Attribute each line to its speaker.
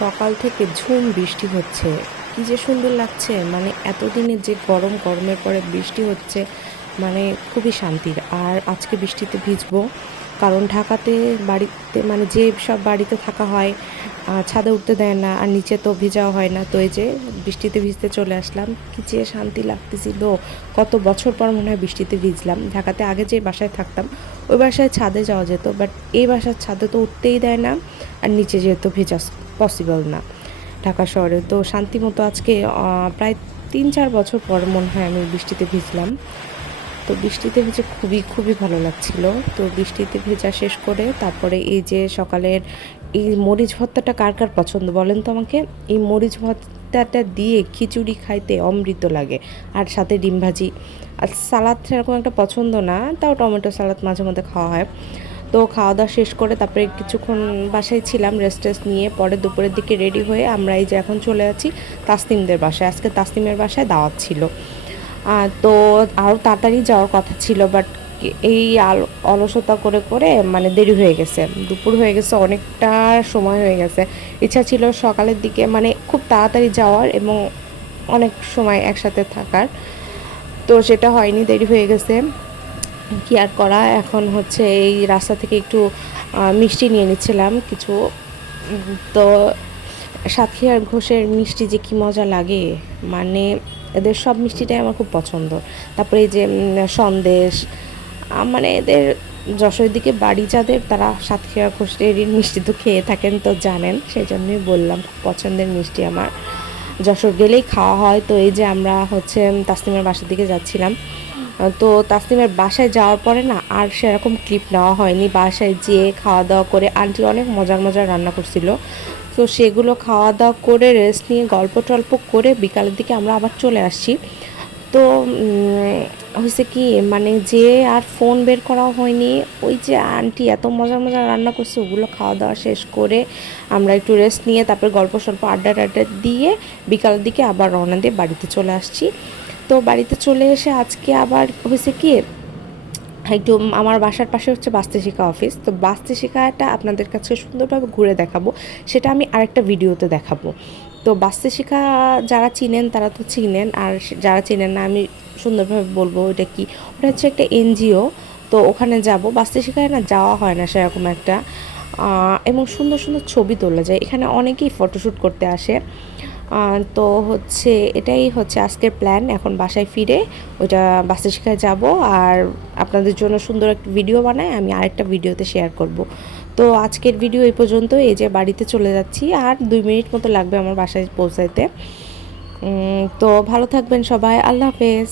Speaker 1: সকাল থেকে ঝুম বৃষ্টি হচ্ছে। কি যে সুন্দর লাগছে। মানে এতদিনের যে গরম গরমের পরে বৃষ্টি হচ্ছে মানে খুবই শান্তির। আর আজকে বৃষ্টিতে ভিজবো। কারণ ঢাকাতে বাড়িতে মানে যে সব বাড়িতে থাকা হয় ছাদে উঠতে দেয় না, আর নিচে তো ভিজাও হয় না। তো এই যে বৃষ্টিতে ভিজতে চলে আসলাম। কি যে শান্তি লাগতেছিল। কত বছর পর মনে হয় বৃষ্টিতে ভিজলাম। ঢাকাতে আগে যে বাসায় থাকতাম, ওই বাসায় ছাদে যাওয়া যেত। বাট এই বাসার ছাদে তো উঠতেই দেয় না, আর নিচে যেহেতু ভেজা পসিবল না। ঢাকা শহরে। তো শান্তি মতো আজকে প্রায় তিন চার বছর পর মনে হয় আমি বৃষ্টিতে ভিজলাম। তো বৃষ্টিতে ভিজে খুবই খুবই ভালো লাগছিল। তো বৃষ্টিতে ভেজা শেষ করে তারপরে এই যে সকালের এই মরিচ ভর্তাটা কার কার পছন্দ বলেন তো আমাকে? এই মরিচ ভর্তাটা দিয়ে খিচুড়ি খাইতে অমৃত লাগে। আর সাথে ডিম ভাজি। আর সালাদ সেরকম একটা পছন্দ না, তাও টমেটো সালাদ মাঝে মধ্যে খাওয়া হয়। তো খাওয়া দাওয়া শেষ করে তারপরে কিছুক্ষণ বাসায় ছিলাম রেস্ট টেস্ট নিয়ে পরে দুপুরের দিকে রেডি হয়ে আমরা এই যে এখন চলে আছি তাসনিমদের বাসায়। আজকে তাসনিমের বাসায় দাওয়াত ছিল। তো আরও তাড়াতাড়ি যাওয়ার কথা ছিল বাট এই অলসতা করে করে মানে দেরি হয়ে গেছে। দুপুর হয়ে গেছে, অনেকটা সময় হয়ে গেছে। ইচ্ছা ছিল সকালের দিকে মানে খুব তাড়াতাড়ি যাওয়ার এবং অনেক সময় একসাথে থাকার। তো সেটা হয়নি, দেরি হয়ে গেছে। কি আর করা? এখন হচ্ছে এই রাস্তা থেকে একটু মিষ্টি নিয়ে নিচ্ছিলাম কিছু। তো সাতক্ষীরার ঘোষের মিষ্টি যে কি মজা লাগে? মানে এদের সব মিষ্টিটাই আমার খুব পছন্দ। তারপরে এই যে সন্দেশ মানে এদের যশোরের দিকে বাড়ি যাদের, তারা সাতক্ষীরা ঘোষের মিষ্টি তো খেয়ে থাকেন তো জানেন সেই জন্যই বললাম খুব পছন্দের মিষ্টি আমার। যশোর গেলেই খাওয়া হয়। তো এই যে আমরা হচ্ছে তাসলিমের বাসার দিকে যাচ্ছিলাম। তো তাসলিমের বাসায় যাওয়ার পরে না আর সেরকম ক্লিপ নেওয়া হয়নি। বাসায় যেয়ে খাওয়া দাওয়া করে আন্টি অনেক মজার মজার রান্না করছিল। তো সেগুলো খাওয়া দাওয়া করে রেস্ট নিয়ে গল্প টল্প করে বিকালের দিকে আমরা আবার চলে আসছি। তো হয়েছে কি মানে যে আর ফোন বের করা হয়নি, ওই যে আন্টি এত মজার মজার রান্না করছে, ওগুলো খাওয়া দাওয়া শেষ করে আমরা একটু রেস্ট নিয়ে তারপর গল্প স্বল্প আড্ডা টাড্ডা দিয়ে বিকালের দিকে আবার রওনা দিয়ে বাড়িতে চলে আসছি। তো বাড়িতে চলে এসে আজকে আবার হয়েছে কি, একটু আমার বাসার পাশে হচ্ছে বাস্তে শিখা অফিস তো বাস্তে শিখাটা আপনাদের কাছে সুন্দরভাবে ঘুরে দেখাবো, সেটা আমি আরেকটা ভিডিওতে দেখাবো। তো বাস্তে শিখা যারা চিনেন তারা তো চিনেন, আর যারা চিনেন না আমি সুন্দরভাবে বলব ওটা কি, ওটা হচ্ছে একটা এনজিও, তো ওখানে যাব। বাস্তে শিখায় না যাওয়া হয় না সেরকম একটা এবং সুন্দর সুন্দর ছবি তোলা যায়। এখানে অনেকেই ফটোশ্যুট করতে আসে। তো হচ্ছে এটাই হচ্ছে আজকের প্ল্যান এখন বাসায় ফিরে ওইটা বাসে শিখায় যাব আর আপনাদের জন্য সুন্দর একটা ভিডিও বানায়, আমি আরেকটা ভিডিওতে শেয়ার করব। তো আজকের ভিডিও এই পর্যন্ত এই যে বাড়িতে চলে যাচ্ছি আর দুই মিনিট মতো লাগবে আমার বাসায় পৌঁছাইতে। তো ভালো থাকবেন সবাই, আল্লাহ হাফেজ।